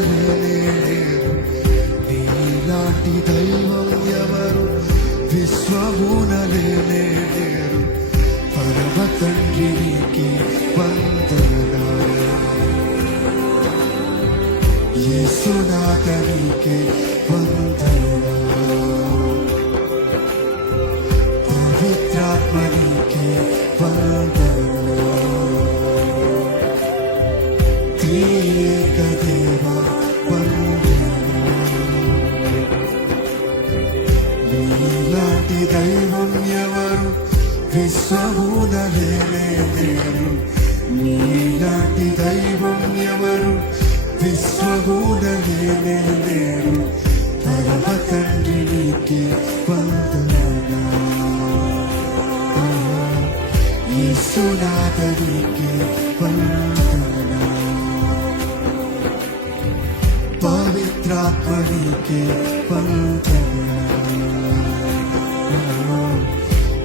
విశ్వమునలేరు నీలాంటి దైవం ఎవరు విశ్వమునలేరు పరమ తండ్రికి వందనాలు యేసునాథనికి వందనాలు పవిత్రాత్మనికి వందనాలు త్రియేక దేవా వందనాలు నీలాంటి దైవం ఎవరు విశ్వమునలేరు నీలాంటి దైవం ఎవరు విశ్వమునలేరు పరమ తండ్రికి వందనాలు యేసునాథనికి వందనాలు పవిత్రాత్మనికి వందనాలు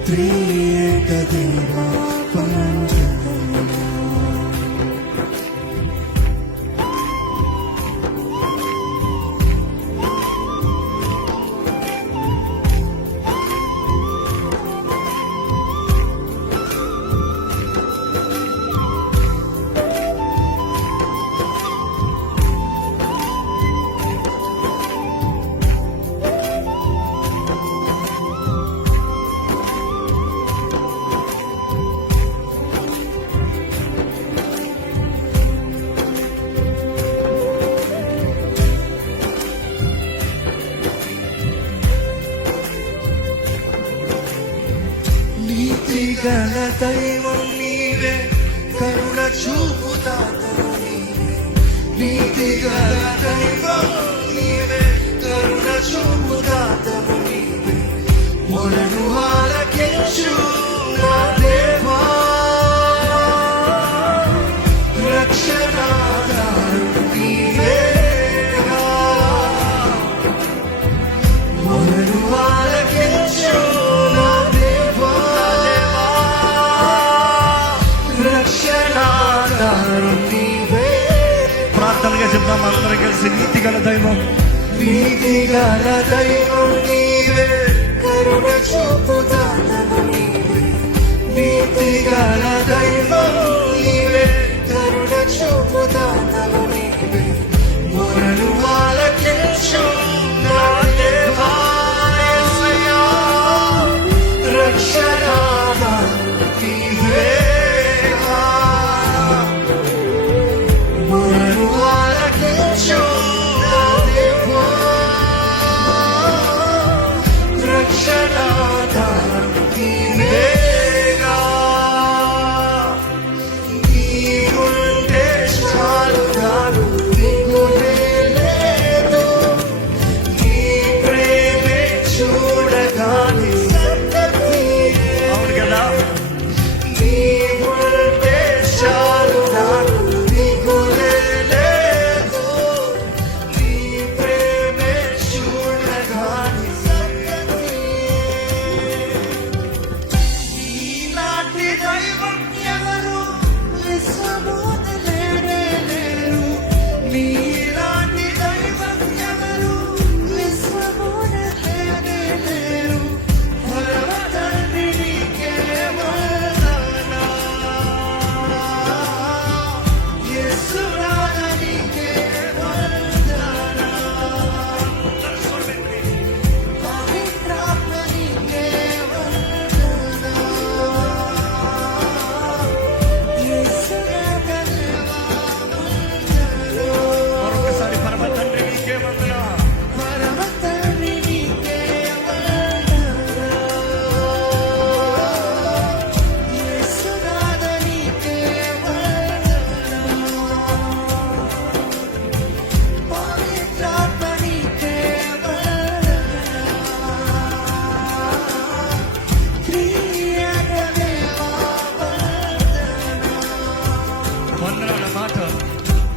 త్రియేక దేవా వందనాలు గల దైవం నీవే కరుణ చూపుతాతవు నీతి గల దైవం నీవే కరుణ చూపుతాతవు నీవే మొరను ఆలకించు నా దేవా రక్షణాధారు నీవేగా మొరను ఆలకించు ప్రార్థనగా చెప్తాం అందరం కలిసి నీతి గల దైవం నీతి గల దైవం నీవే కరుణ చూపుతాతవు నీవే నీతి గల దైవం నీవే కరుణ చూపుతాతవు నీవే మొరను ఆలకించు నా దేవా యేసయ్యా రక్షణాధారు నీవే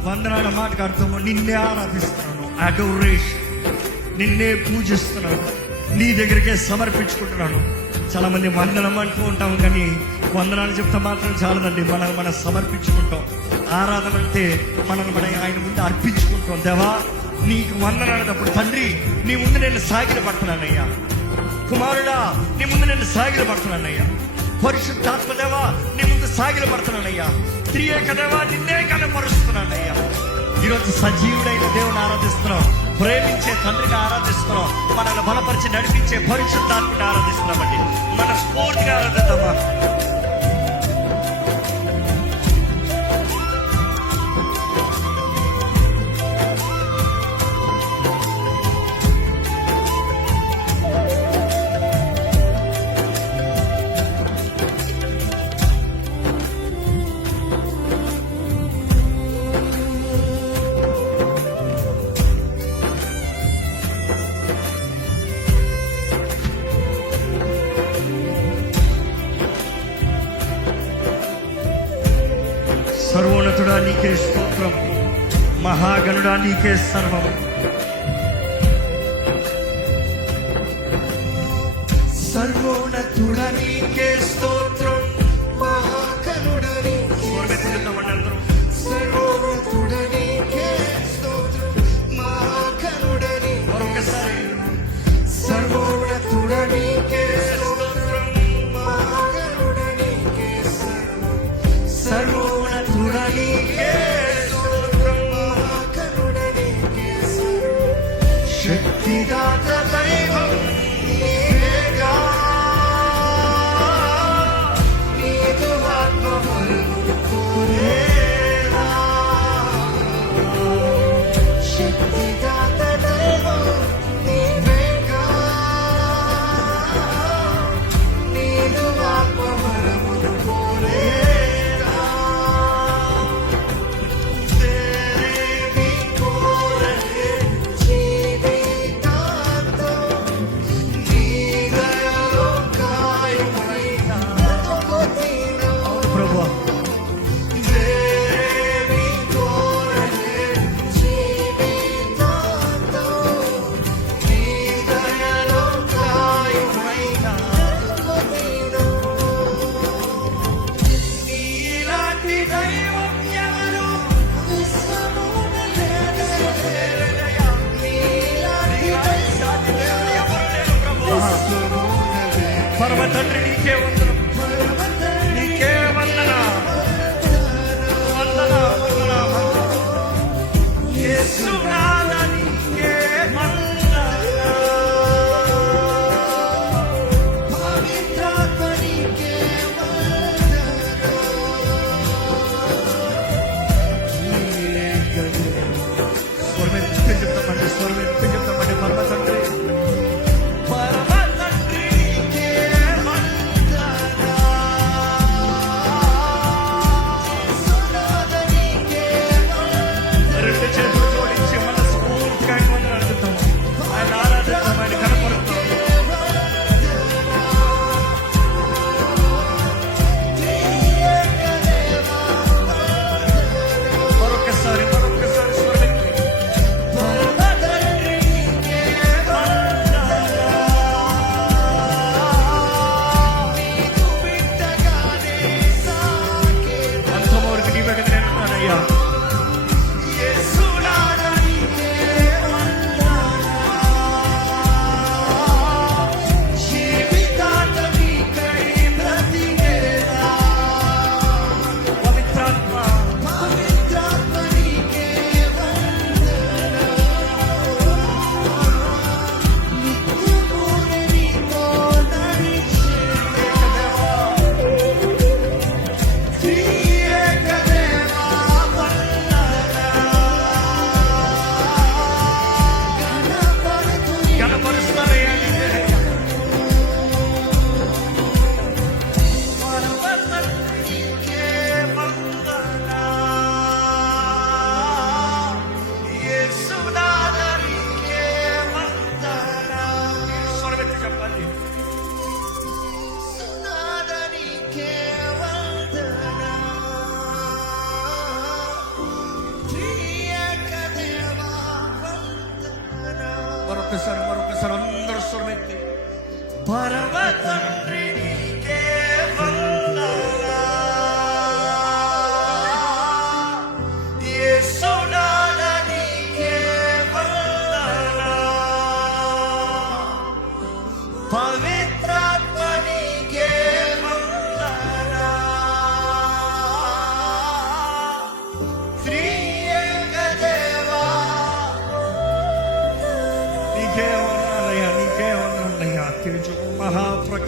వందనాల మాటకు అర్థము నిన్నే ఆరాధిస్తున్నాను, అడోరేషన్, నిన్నే పూజిస్తున్నాను, నీ దగ్గరికే సమర్పించుకుంటున్నాను. చాలా మంది వందనం అంటూ ఉంటాం, కానీ వందనాలు చెప్తే మాత్రం చాలదండి, మనం సమర్పించుకుంటాం. ఆరాధన అంటే మనం ఆయన ముందు అర్పించుకుంటాం. దేవా నీకు వందనాలప్పుడు తండ్రి నీ ముందు నేను సాగిల పడుతున్నానయ్యా. కుమారుడా నీ ముందు నేను సాగిల పడుతున్నానయ్యా. పరిశుద్ధాత్మదేవా నీ ముందు సాగిల పడుతున్నానయ్యా. త్రియేకదేవా నిన్నే కనపరుస్తున్నానయ్యా. ఈరోజు సజీవుడైన దేవుని ఆరాధిస్తున్నాం, ప్రేమించే తండ్రిని ఆరాధిస్తున్నాం, మనల్ని బలపరిచి నడిపించే పరిశుద్ధాత్మని ఆరాధిస్తున్నామండి. మన స్ఫూర్తిగా ఆరాధిద్దామా? సర్వోన్నతుడా నీకే స్తోత్రం, మహాగణుడా నీకే సర్వము. సర్వోన్నతుడా నీకే స్తోత్రం, మహాగణుడా నీకే అందరూ. సర్వోన్నతుడా నీకే స్తోత్రం, మహాగణుడా మరొకసారి. సర్వోన్నతుడా నీకే స్తోత్రం, మహాగణుడా నీకే సర్వ శక్తిదాత దైవం నీవేగా, నీదు ఆత్మబలము కోరేనా. శక్తిదాత దైవం నీవేగా, నీదు ఆత్మబలము కోరేనా. పరమ తండ్రి నీకే వందనం, నీకే వందన వందన వందన. యేసునాథ నీకే వందన, పవిత్రాత్మ నీకే వందన. స్వరమెత్తి చెప్తామండి, స్వరమెత్తి చెప్తామండి. పరమ తండ్రి మరొకసారి అందరూ స్వరమెత్తి పరమ తండ్రి నీకే వందనాలు. నీకే వందనాలయ్యా, నీకే వందనాలయ్యా. తేజో మహాప్రకాశం